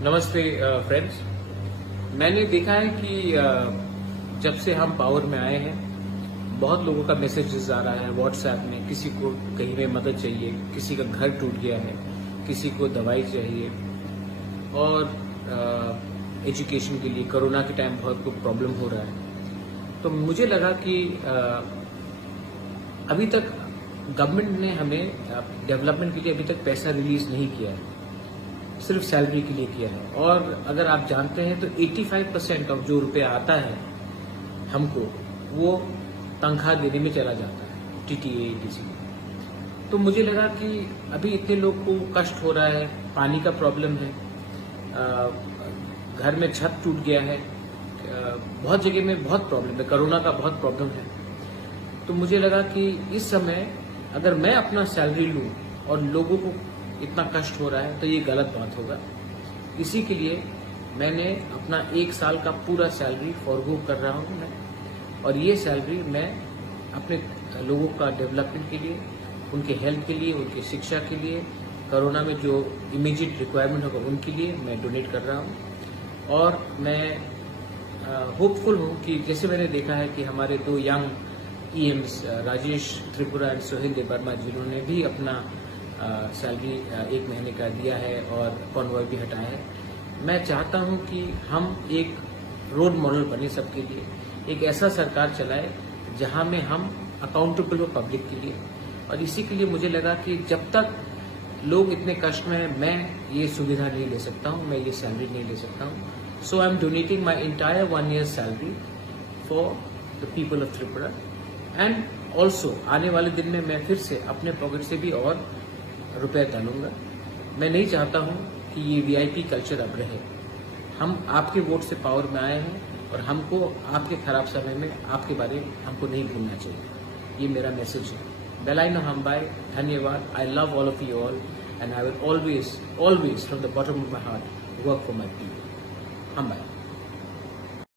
नमस्ते फ्रेंड्स। मैंने देखा है कि जब से हम पावर में आए हैं बहुत लोगों का मैसेजेस आ रहा है व्हाट्सएप में। किसी को कहीं में मदद चाहिए, किसी का घर टूट गया है, किसी को दवाई चाहिए और एजुकेशन के लिए कोरोना के टाइम बहुत कुछ प्रॉब्लम हो रहा है। तो मुझे लगा कि अभी तक गवर्नमेंट ने हमें डेवलपमेंट के लिए अभी तक पैसा रिलीज नहीं किया है, सिर्फ सैलरी के लिए किया है। और अगर आप जानते हैं तो 85% ऑफ जो रुपया आता है हमको वो तनख्वाह देने में चला जाता है, टीटीए ईटीसी। तो मुझे लगा कि अभी इतने लोग को कष्ट हो रहा है, पानी का प्रॉब्लम है, घर में छत टूट गया है, बहुत जगह में बहुत प्रॉब्लम है, कोरोना का बहुत प्रॉब्लम है। तो मुझे लगा कि इस समय अगर मैं अपना सैलरी लूं और लोगों को इतना कष्ट हो रहा है तो ये गलत बात होगा। इसी के लिए मैंने अपना 1 साल का पूरा सैलरी फॉरगो कर रहा हूँ मैं, और ये सैलरी मैं अपने लोगों का डेवलपमेंट के लिए, उनके हेल्थ के लिए, उनकी शिक्षा के लिए, कोरोना में जो इमीडिएट रिक्वायरमेंट होगा उनके लिए मैं डोनेट कर रहा हूँ। और मैं होपफुल हूँ कि जैसे मैंने देखा है कि हमारे 2 यंग ईएम्स राजेश त्रिपुरा एंड सोहेल देवर्मा जिन्होंने भी अपना सैलरी 1 महीने का दिया है और कॉन्वॉय भी हटाया है। मैं चाहता हूं कि हम एक रोल मॉडल बने सबके लिए, एक ऐसा सरकार चलाए जहां में हम अकाउंटेबल हो पब्लिक के लिए। और इसी के लिए मुझे लगा कि जब तक लोग इतने कष्ट में हैं मैं ये सुविधा नहीं ले सकता हूं, मैं ये सैलरी नहीं ले सकता हूं। So I am donating my entire 1 year salary for the people of Tripura. And also आने वाले दिन में मैं फिर से अपने पॉकेट से भी और रुपए डालूंगा। मैं नहीं चाहता हूं कि ये वीआईपी कल्चर अब रहे। हम आपके वोट से पावर में आए हैं और हमको आपके खराब समय में आपके बारे में हमको नहीं भूलना चाहिए। ये मेरा मैसेज है। बेलाइनो हम्बाई, धन्यवाद। I love all of you all and I will always from the bottom of my heart work for my people. हम्बाई।